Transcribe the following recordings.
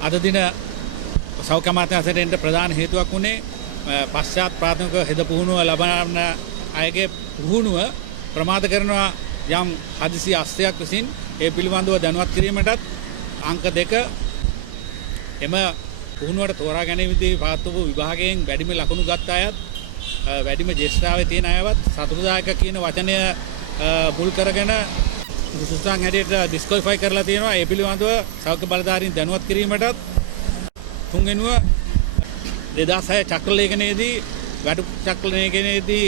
අද දින සෞඛ්‍ය අමාත්‍යාංශයට ප්‍රධාන හේතුවක් වුණේ පශ්චාත් ප්‍රාථමික හෙද පුහුණුව ලබන අයගේ පුහුණුව ප්‍රමාද කරනවා යම් හදිසි අස්තයක් විසින් ඒ පිළිබඳව දැනුවත් කිරීමටත් අංක 2 එම පුහුණුවට තෝරා ගැනීමේදී පාත් වූ විභාගයෙන් වැඩිම ලකුණු ගත් අයත් වැඩිම ජේෂ්ඨාවයේ තියෙන අයවත් සතුටුදායක කියන වචනය මුල් කරගෙන සුසුසන් හැටියට ඩිස්ක්වොලිෆයි කරලා තියෙනවා. ඒ පිළිබඳව සෞඛ්‍ය බලධාරීන් දැනුවත් කිරීමටත් තුන්වෙනුව 2006 චක්‍ර ලේඛනයේදී වැටු චක්‍ර ලේඛනයේදී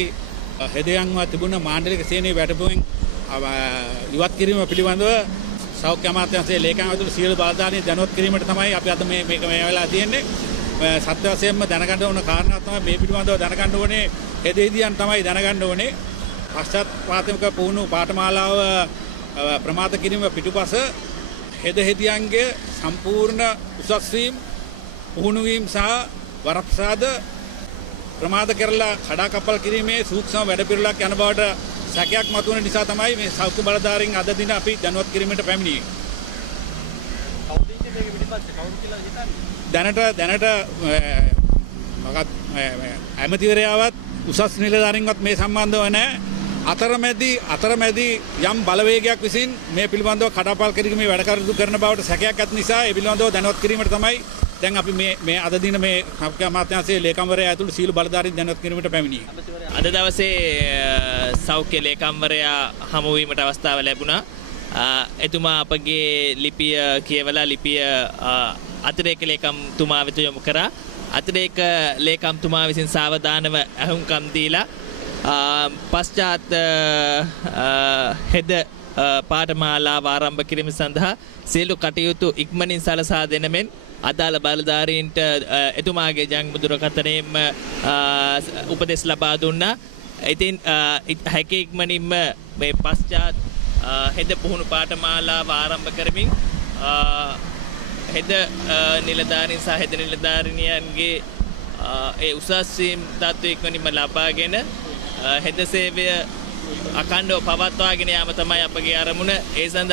හෙදයන්ව තිබුණ මාණ්ඩලික සේනයේ වැටපුවෙන් ඉවත් කිරීම පිළිබඳව සෞඛ්‍ය අමාත්‍යාංශයේ ලේකම් ඇතුළු සියලු බලධාරීන් දැනුවත් කිරීමට තමයි අපි අද මේ වෙලා තියෙන්නේ. සත්‍ය වශයෙන්ම දැනගන්න ඕන කාරණා තමයි මේ පිළිබඳව දැනගන්න ඕනේ. හෙදෙහිදියන් තමයි දැනගන්න ඕනේ. පශ්චාත් ප්‍රාථමික පුහුණු පාඨමාලාව ප්‍රමාද කිරීම පිටුපස හෙදෙහිදියන්ගේ සම්පූර්ණ උසස් වීම පුහුණු වීම සහ වරප්‍රසාද ප්‍රමාද කරලා කඩාකප්පල් කිරීමේ සූක්ෂම වැඩපිළිවෙලක් යන බවට සැකයක් මතුවන නිසා තමයි මේ සෞඛ්‍ය බලධාරීන් අද දින අපි දැනුවත් කිරීමට පැමිණියේ. දැනට මගත් ඇමතිවරයාවත් උසස් නිලධාරීන්වත් මේ සම්බන්ධව නැහැ. අතරමැදි යම් බලවේගයක් විසින් මේ පිළිබඳව කඩාකප්පල් කිරීමේ වැඩ කටයුතු කරන බවට සැකයක් ඇති නිසා ඒ පිළිබඳව දැනුවත් කිරීමට තමයි දැන් අපි මේ අද දින මේ සෞඛ්‍ය අමාත්‍යාංශයේ ලේකම්වරයා ඇතුළු සීල බලධාරීන් දැනුවත් කිරීමට පැමිණියේ. අද දවසේ සෞඛ්‍ය ලේකම්වරයා හමු වීමට අවස්ථාව ලැබුණා. එතුමා අපගේ ලිපිය කියවලා ලිපිය අතිරේක ලේකම්තුමා වෙත යොමු කරා. අතිරේක ලේකම්තුමා විසින් සාවධානව අහුම්කම් දීලා පශ්චාත් හෙද පාඨමාලාව ආරම්භ කිරීම සඳහා සියලු කටයුතු ඉක්මනින් සලසා දෙන මෙන් අදාළ බලධාරීන්ට එතුමාගේ ජංගම දුරකථනයෙන්ම උපදෙස් ලබා දුන්නා. ඉතින් හැකි ඉක්මනින්ම මේ පශ්චාත් හෙද පුහුණු පාඨමාලාව ආරම්භ කරමින් හෙද නිලධාරීන් සහ හෙද නිලධාරිනියන්ගේ ඒ උසස් වීම තත්ත්වය ඉක්මනින්ම ලබාගෙන හෙද සේවය අඛණ්ඩව පවත්වාගෙන යාම තමයි අපගේ අරමුණ. ඒ සඳහා